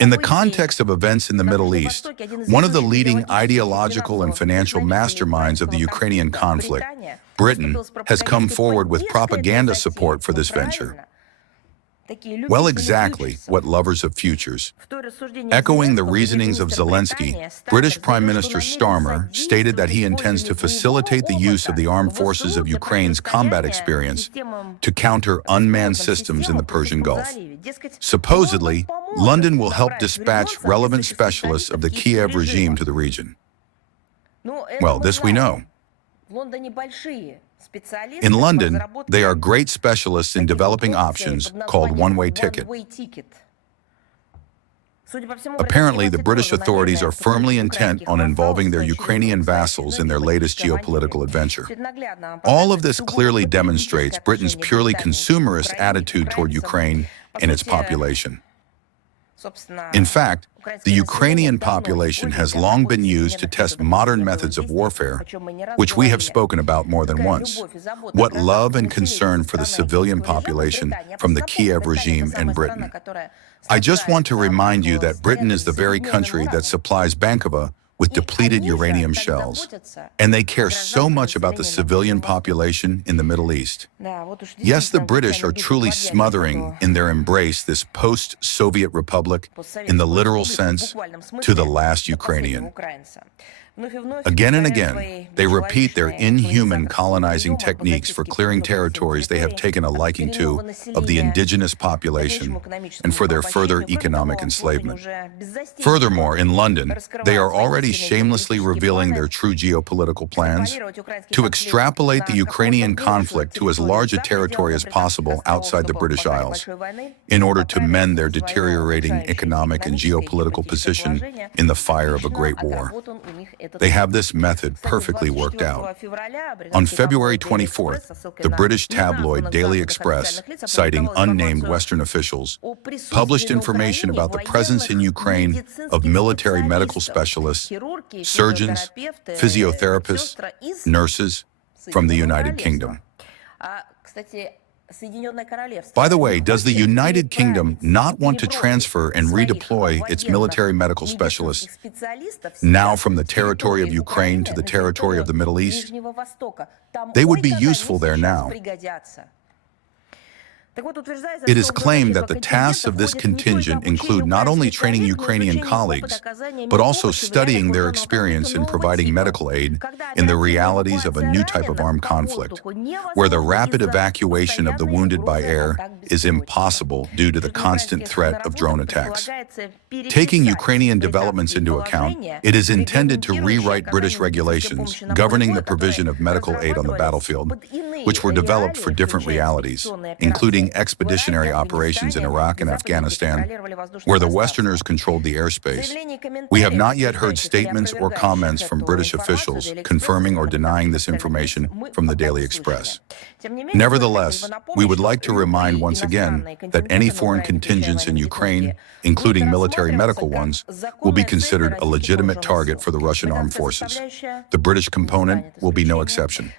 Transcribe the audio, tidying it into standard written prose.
In the context of events in the Middle East, one of the leading ideological and financial masterminds of the Ukrainian conflict, Britain, has come forward with propaganda support for this venture. Well, exactly what lovers of futures. Echoing the reasonings of Zelensky, British Prime Minister Starmer stated that he intends to facilitate the use of the armed forces of Ukraine's combat experience to counter unmanned systems in the Persian Gulf. Supposedly, London will help dispatch relevant specialists of the Kiev regime to the region. Well, this we know. In London, they are great specialists in developing options called one-way ticket. Apparently, the British authorities are firmly intent on involving their Ukrainian vassals in their latest geopolitical adventure. All of this clearly demonstrates Britain's purely consumerist attitude toward Ukraine and its population. In fact, the Ukrainian population has long been used to test modern methods of warfare, which we have spoken about more than once. What love and concern for the civilian population from the Kiev regime and Britain. I just want to remind you that Britain is the very country that supplies Bankova with depleted uranium shells, and they care so much about the civilian population in the Middle East. Yes, the British are truly smothering in their embrace this post-Soviet republic in the literal sense to the last Ukrainian. Again and again, they repeat their inhuman colonizing techniques for clearing territories they have taken a liking to of the indigenous population and for their further economic enslavement. Furthermore, in London, they are already shamelessly revealing their true geopolitical plans to extrapolate the Ukrainian conflict to as large a territory as possible outside the British Isles in order to mend their deteriorating economic and geopolitical position in the fire of a great war. They have this method perfectly worked out. On February 24th, the British tabloid Daily Express, citing unnamed Western officials, published information about the presence in Ukraine of military medical specialists, surgeons, physiotherapists, nurses from the United Kingdom. By the way, does the United Kingdom not want to transfer and redeploy its military medical specialists now from the territory of Ukraine to the territory of the Middle East? They would be useful there now. It is claimed that the tasks of this contingent include not only training Ukrainian colleagues, but also studying their experience in providing medical aid in the realities of a new type of armed conflict, where the rapid evacuation of the wounded by air is impossible due to the constant threat of drone attacks. Taking Ukrainian developments into account, it is intended to rewrite British regulations governing the provision of medical aid on the battlefield, which were developed for different realities, including expeditionary operations in Iraq and Afghanistan, where the Westerners controlled the airspace. We have not yet heard statements or comments from British officials confirming or denying this information from the Daily Express. Nevertheless, we would like to remind once again that any foreign contingents in Ukraine, including military medical ones, will be considered a legitimate target for the Russian armed forces. The British component will be no exception.